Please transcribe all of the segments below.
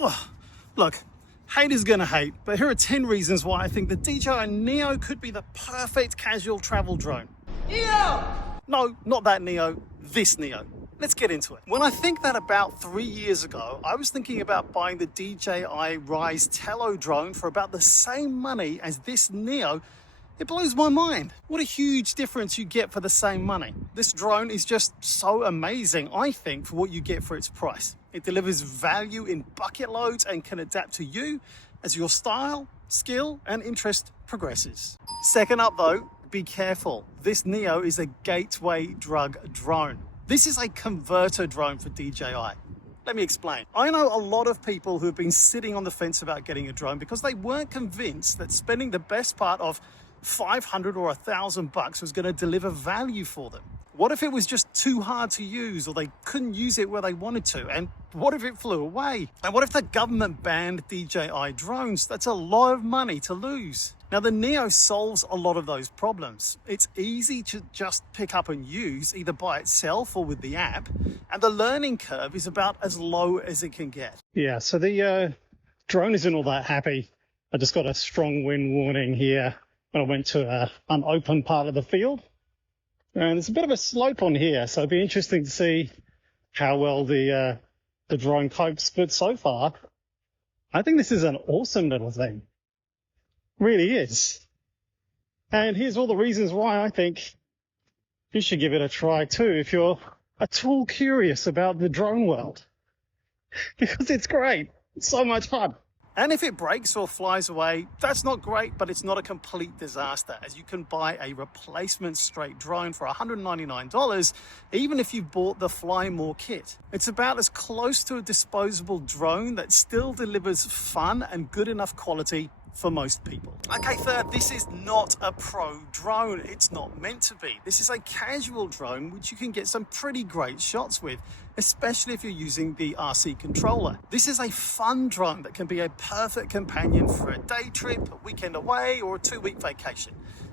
Oh, look, haters gonna hate, but here are 10 reasons why I think the DJI Neo could be the perfect casual travel drone. Neo! No, not that Neo, this Neo. Let's get into it. When I think that about 3 years ago, I was thinking about buying the DJI Rise Tello drone for about the same money as this Neo. It blows my mind. What a huge difference you get for the same money. This drone is just so amazing, I think, for what you get for its price. It delivers value in bucket loads and can adapt to you as your style, skill, and interest progresses. Second up though, be careful. This Neo is a gateway drug drone. This is a converter drone for DJI. Let me explain. I know a lot of people who have been sitting on the fence about getting a drone because they weren't convinced that spending the best part of $500 or $1,000 was going to deliver value for them. What if it was just too hard to use, or they couldn't use it where they wanted to? And what if it flew away? And what if the government banned DJI drones? That's a lot of money to lose. Now, the Neo solves a lot of those problems. It's easy to just pick up and use, either by itself or with the app, and the learning curve is about as low as it can get. Yeah, so the drone isn't all that happy. I just got a strong wind warning here when I went to an open part of the field. And there's a bit of a slope on here, so it'd be interesting to see how well the drone copes. But so far, I think this is an awesome little thing. Really is. And here's all the reasons why I think you should give it a try too if you're at all curious about the drone world. Because it's great. It's so much fun. And if it breaks or flies away, that's not great, but it's not a complete disaster, as you can buy a replacement straight drone for $199, even if you bought the Fly More kit. It's about as close to a disposable drone that still delivers fun and good enough quality for most people. Okay, third, this is not a pro drone. It's not meant to be. This is a casual drone which you can get some pretty great shots with, especially if you're using the RC controller. This is a fun drone that can be a perfect companion for a day trip, a weekend away, or a 2-week vacation.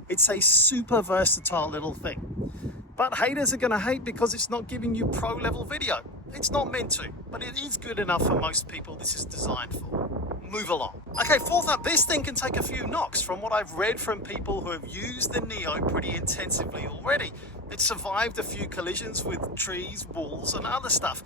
It's a super versatile little thing. But haters are gonna hate because it's not giving you pro level video. It's not meant to, but it is good enough for most people this is designed for. Move along. Okay, fourth up, this thing can take a few knocks from what I've read from people who have used the Neo pretty intensively already. It survived a few collisions with trees, walls, and other stuff.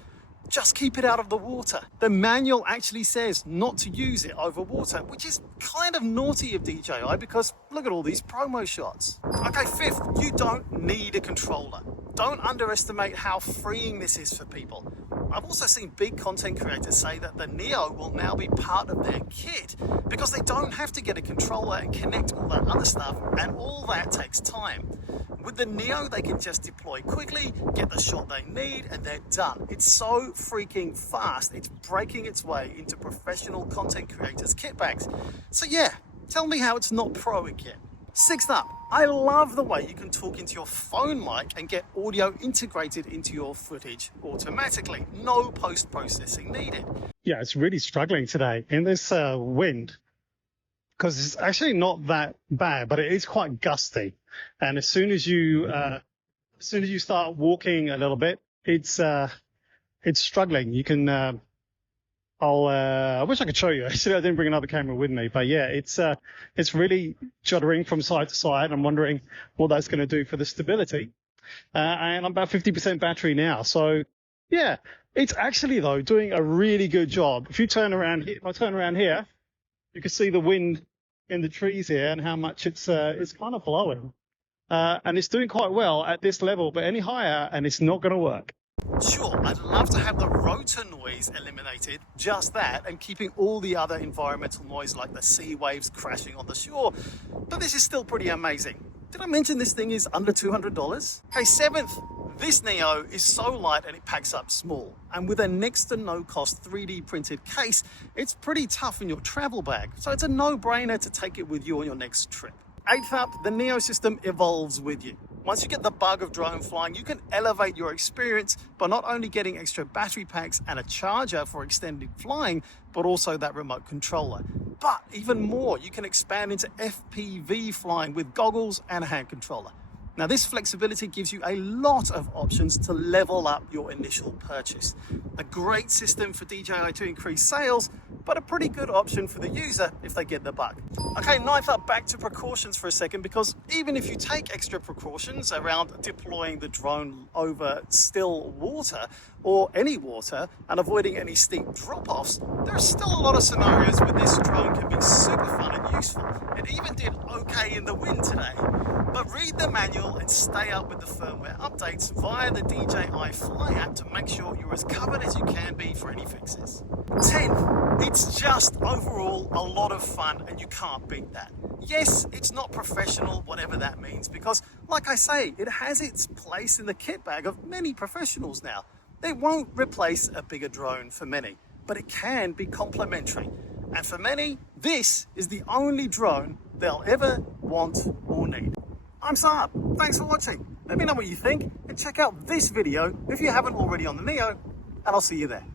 Just keep it out of the water. The manual actually says not to use it over water, which is kind of naughty of DJI because look at all these promo shots. Okay, fifth, you don't need a controller. Don't underestimate how freeing this is for people. I've also seen big content creators say that the Neo will now be part of their kit because they don't have to get a controller and connect all that other stuff, and all that takes time. With the Neo, they can just deploy quickly, get the shot they need, and they're done. It's so freaking fast, it's breaking its way into professional content creators' kit bags. So yeah, tell me how it's not pro again. Sixth up, I love the way you can talk into your phone mic and get audio integrated into your footage automatically. No post-processing needed. Yeah, it's really struggling today in this wind, because it's actually not that bad, but it is quite gusty. And as soon as you start walking a little bit, it's struggling. You can, I wish I could show you. Actually, I didn't bring another camera with me, but yeah, it's really juddering from side to side. I'm wondering what that's going to do for the stability. And I'm about 50% battery now. So yeah, it's actually though doing a really good job. If you turn around here, if I turn around here, you can see the wind in the trees here and how much it's kind of blowing. And it's doing quite well at this level, but any higher and it's not going to work. Sure, I'd love to have the rotor noise eliminated, just that, and keeping all the other environmental noise like the sea waves crashing on the shore, but this is still pretty amazing. Did I mention this thing is under $200? Okay, seventh, this Neo is so light and it packs up small, and with a next to no cost 3D printed case, it's pretty tough in your travel bag, so it's a no-brainer to take it with you on your next trip. Eighth up, the Neo system evolves with you. Once you get the bug of drone flying, you can elevate your experience by not only getting extra battery packs and a charger for extended flying, but also that remote controller. But even more, you can expand into FPV flying with goggles and a hand controller. Now this flexibility gives you a lot of options to level up your initial purchase. A great system for DJI to increase sales, but a pretty good option for the user if they get the bug. Okay, ninth up, back to precautions for a second, because even if you take extra precautions around deploying the drone over still water or any water and avoiding any steep drop-offs, there are still a lot of scenarios where this drone can be super fun and useful. It even did okay in the wind today. But read the manual and stay up with the firmware updates via the DJI Fly app to make sure you're as covered as you can be for any fixes. 10. It's just overall a lot of fun and you can't beat that. Yes, it's not professional, whatever that means, because like I say, it has its place in the kit bag of many professionals now. It won't replace a bigger drone for many, but it can be complementary. And for many, this is the only drone they'll ever want or need. I'm Saab, thanks for watching. Let me know what you think and check out this video if you haven't already on the Neo, and I'll see you there.